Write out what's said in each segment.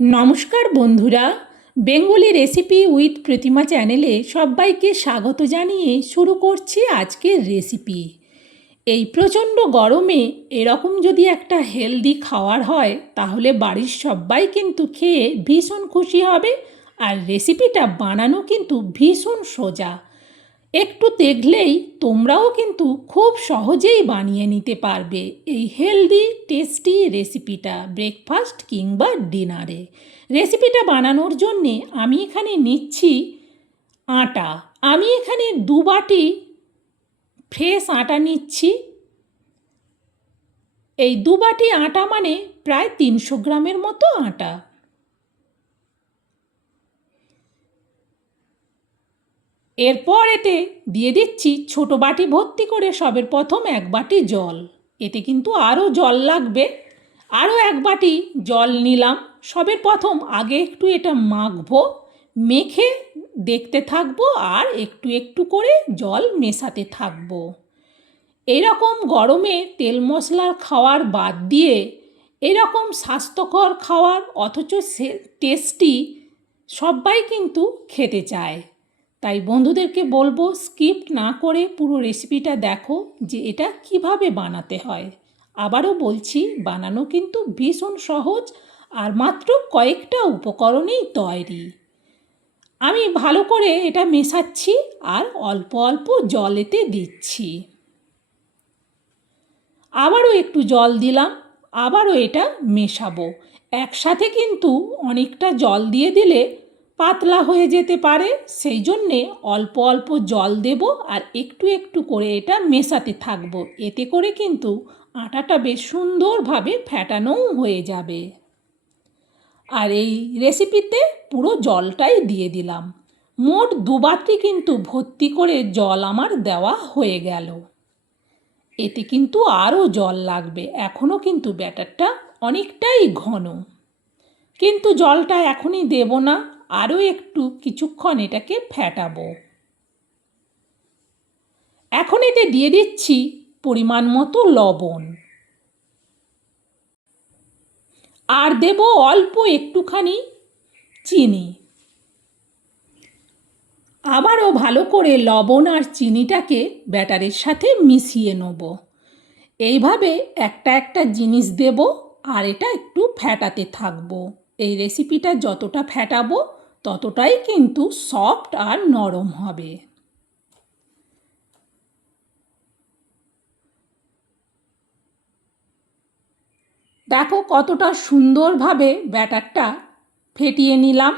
নমস্কার বন্ধুরা, Bengali recipe with প্রতিমা চ্যানেলে সবাইকে স্বাগত জানিয়ে শুরু করছি আজকের রেসিপি। এই প্রচণ্ড গরমে এরকম যদি একটা হেলদি খাবার হয় তাহলে বাড়ির সবাই কিন্তু খেয়ে ভীষণ খুশি হবে। আর রেসিপিটা বানানো কিন্তু ভীষণ সোজা। একটু দেখলেই তোমরাও কিন্তু খুব সহজেই বানিয়ে নিতে পারবে এই হেলদি টেস্টি রেসিপিটা ব্রেকফাস্ট কিংবা ডিনারে। রেসিপিটা বানানোর জন্যে আমি এখানে নিচ্ছি আটা। আমি এখানে 2 বাটি ফ্রেশ আটা নিচ্ছি। এই 2 বাটি আটা মানে প্রায় 300 গ্রামের মতো আটা। এরপর এতে দিয়ে দিচ্ছি ছোট বাটি ভর্তি করে সবের প্রথম 1 বাটি জল। এতে কিন্তু আরও জল লাগবে। আরও 1 বাটি জল নিলাম। সবের প্রথম আগে একটু এটা মাখবো, মেখে দেখতে থাকবো আর একটু একটু করে জল মেশাতে থাকবো। এরকম গরমে তেল মশলার খাওয়ার বাদ দিয়ে এরকম স্বাস্থ্যকর খাওয়ার অথচ টেস্টি সবাই কিন্তু খেতে চায়। তাই বন্ধুদেরকে বলবো স্কিপ না করে পুরো রেসিপিটা দেখো যে এটা কিভাবে বানাতে হয়। আবারও বলছি, বানানো কিন্তু ভীষণ সহজ আর মাত্র কয়েকটা উপকরণেই তৈরি। আমি ভালো করে এটা মেশাচ্ছি আর অল্প অল্প জল এতে দিচ্ছি। আবারও একটু জল দিলাম, আবারও এটা মেশাবো। একসাথে কিন্তু অনেকটা জল দিয়ে দিলে পাতলা হয়ে যেতে পারে, সেই জন্যে অল্প অল্প জল দেব আর একটু একটু করে এটা মেশাতে থাকবো। এতে করে কিন্তু আটাটা বেশ সুন্দরভাবে ফ্যাটানোও হয়ে যাবে। আর এই রেসিপিতে পুরো জলটাই দিয়ে দিলাম। মোট 2 বাটি কিন্তু ভর্তি করে জল আমার দেওয়া হয়ে গেল। এতে কিন্তু আরও জল লাগবে। এখনও কিন্তু ব্যাটারটা অনেকটাই ঘন, কিন্তু জলটা এখনই দেব না, আরও একটু কিছুক্ষণ এটাকে ফ্যাটাবো। এখন এতে দিয়ে দিচ্ছি পরিমাণ মতো লবণ আর দেব অল্প একটুখানি চিনি। আবারও ভালো করে লবণ আর চিনিটাকে ব্যাটারের সাথে মিশিয়ে নেব। এইভাবে একটা একটা জিনিস দেব আর এটা একটু ফ্যাটাতে থাকবো। এই রেসিপিটা যতটা ফ্যাটাবো ততটাই কিন্তু সফট আর নরম হবে। দেখো কতটা সুন্দরভাবে ব্যাটারটা ফেটিয়ে নিলাম।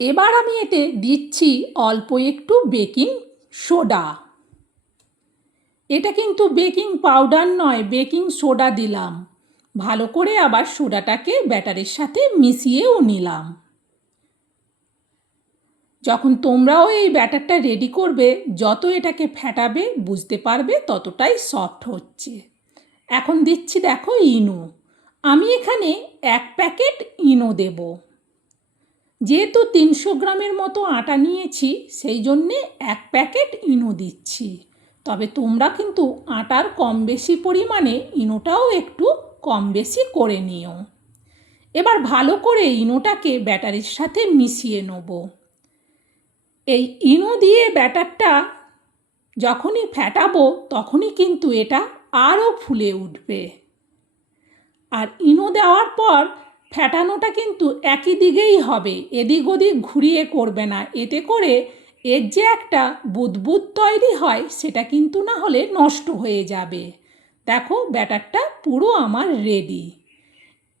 এবার আমি এতে দিচ্ছি অল্প একটু বেকিং সোডা। এটা কিন্তু বেকিং পাউডার নয়, বেকিং সোডা দিলাম। ভালো করে আবার সোডাটাকে ব্যাটারের সাথে মিশিয়েও নিলাম। যখন তোমরাও এই ব্যাটারটা রেডি করবে, যত এটাকে ফ্যাটাবে বুঝতে পারবে ততটাই সফট হচ্ছে। এখন দিচ্ছি দেখো ইনো। আমি এখানে 1 প্যাকেট ইনো দেব। যেহেতু 300 গ্রামের মতো আটা নিয়েছি সেই জন্যে 1 প্যাকেট ইনো দিচ্ছি। তবে তোমরা কিন্তু আটার কম বেশি পরিমাণে ইনোটাও একটু কম বেশি করে নিও। এবার ভালো করে ইনোটাকে ব্যাটারের সাথে মিশিয়ে নেব। এই ইনো দিয়ে ব্যাটারটা যখনই ফ্যাটাবো তখনই কিন্তু এটা আরও ফুলে উঠবে। আর ইনো দেওয়ার পর ফ্যাটানোটা কিন্তু একই দিকেই হবে, এদিক ওদিক ঘুরিয়ে করবে না। এতে করে এর যে একটা বুদবুদ তৈরি হয় সেটা কিন্তু না হলে নষ্ট হয়ে যাবে। দেখো ব্যাটারটা পুরো আমার রেডি।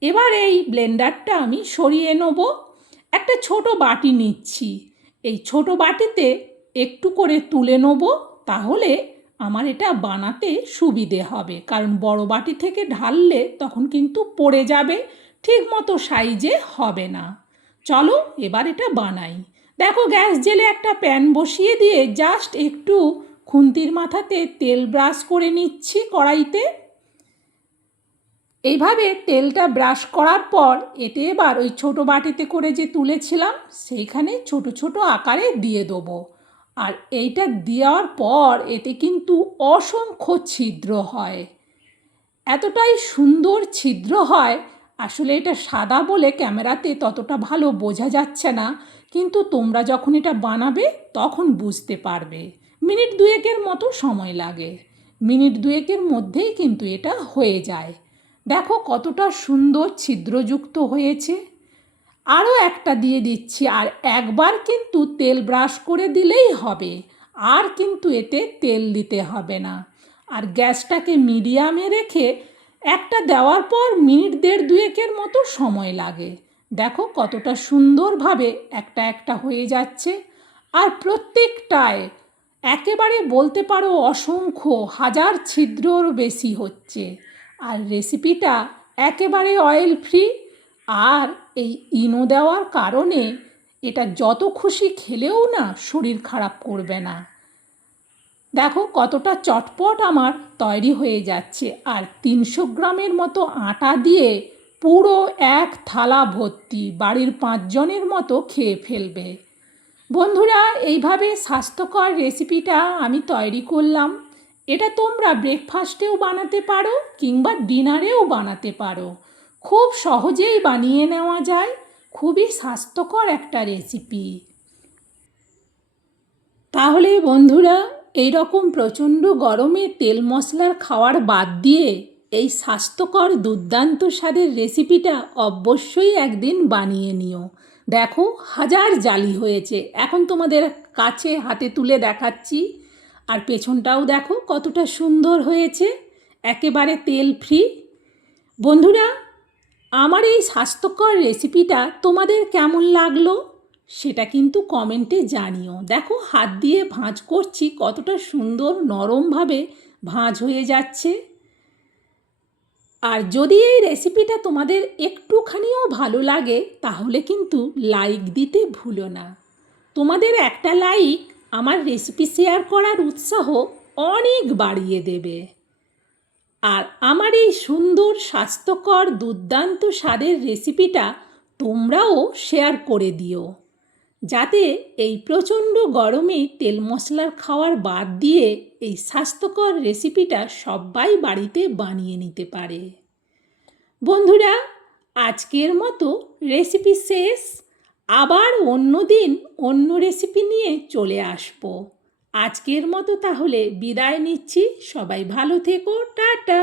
এবার এই ব্লেন্ডারটা আমি সরিয়ে নেব। একটা ছোট বাটি নিচ্ছি। এই ছোট বাটিতে একটু করে তুলে নেব, তাহলে আমার এটা বানাতে সুবিধে হবে। কারণ বড় বাটি থেকে ঢাললে তখন কিন্তু পড়ে যাবে, ঠিক মতো সাইজে হবে না। চলো এবার এটা বানাই। দেখো গ্যাস জেলে একটা প্যান বসিয়ে দিয়ে জাস্ট একটু খুন্তির মাথাতে তেল ব্রাশ করে নিচ্ছি কড়াইতে। এইভাবে তেলটা ব্রাশ করার পর এতে এবার ওই ছোটো বাটিতে করে যে তুলেছিলাম সেইখানে ছোট ছোট আকারে দিয়ে দেবো। আর এইটা দেওয়ার পর এতে কিন্তু অসংখ্য ছিদ্র হয়। এতটাই সুন্দর ছিদ্র হয়। আসলে এটা সাদা বলে ক্যামেরাতে ততটা ভালো বোঝা যাচ্ছে না, কিন্তু তোমরা যখন এটা বানাবে তখন বুঝতে পারবে। মিনিট দুয়েকের মতো সময় লাগে, মিনিট দুয়েকের মধ্যেই কিন্তু এটা হয়ে যায়। দেখো কতটা সুন্দর ছিদ্রযুক্ত হয়েছে। আরও একটা দিয়ে দিচ্ছি, আর একবার কিন্তু তেল ব্রাশ করে দিলেই হবে, আর কিন্তু এতে তেল দিতে হবে না। আর গ্যাসটাকে মিডিয়ামে রেখে একটা দেওয়ার পর মিনিট দেড় দুয়েকের মতো সময় লাগে। দেখো কতটা সুন্দরভাবে একটা একটা হয়ে যাচ্ছে, আর প্রত্যেকটায় একেবারে বলতে পারো অসংখ্য হাজার ছিদ্রর বেশি হচ্ছে। আর রেসিপিটা একেবারে অয়েল ফ্রি, আর এই ইনো দেওয়ার কারণে এটা যত খুশি খেলেও না শরীর খারাপ করবে না। দেখো কতটা চটপট আমার তৈরি হয়ে যাচ্ছে, আর 300 গ্রামের মতো আটা দিয়ে পুরো এক থালা ভর্তি বাড়ির 5 জনের মতো খেয়ে ফেলবে। বন্ধুরা, এইভাবে স্বাস্থ্যকর রেসিপিটা আমি তৈরি করলাম। এটা তোমরা ব্রেকফাস্টেও বানাতে পারো কিংবা ডিনারেও বানাতে পারো। খুব সহজেই বানিয়ে নেওয়া যায়, খুবই স্বাস্থ্যকর একটা রেসিপি। তাহলে বন্ধুরা, এই রকম প্রচণ্ড গরমে তেল মশলার খাওয়ার বাদ দিয়ে এই স্বাস্থ্যকর দুর্দান্ত স্বাদের রেসিপিটা অবশ্যই একদিন বানিয়ে নিও। দেখো হাজার জালি হয়েছে, এখন তোমাদের কাছে হাতে তুলে দেখাচ্ছি। আর পেছনটাও দেখো কতটা সুন্দর হয়েছে, একেবারে তেল ফ্রি। বন্ধুরা, আমার এই স্বাস্থ্যকর রেসিপিটা তোমাদের কেমন লাগলো সেটা কিন্তু কমেন্টে জানিও। দেখো হাত দিয়ে ভাঁজ করছি, কতটা সুন্দর নরমভাবে ভাঁজ হয়ে যাচ্ছে। আর যদি এই রেসিপিটা তোমাদের একটুখানিও ভালো লাগে তাহলে কিন্তু লাইক দিতে ভুলো না। তোমাদের একটা লাইক আমার রেসিপি শেয়ার করার উৎসাহ অনেক বাড়িয়ে দেবে। আর আমার এই সুন্দর স্বাস্থ্যকর দুর্দান্ত স্বাদের রেসিপিটা তোমরাও শেয়ার করে দিও, যাতে এই প্রচণ্ড গরমে তেল মশলার খাওয়ার বাদ দিয়ে এই স্বাস্থ্যকর রেসিপিটা সবাই বাড়িতে বানিয়ে নিতে পারে। বন্ধুরা, আজকের মতো রেসিপি শেষ। আবার অন্য দিন অন্য রেসিপি নিয়ে চলে আসব। আজকের মতো তাহলে বিদায় নিচ্ছি। সবাই ভালো থেকো, টাটা।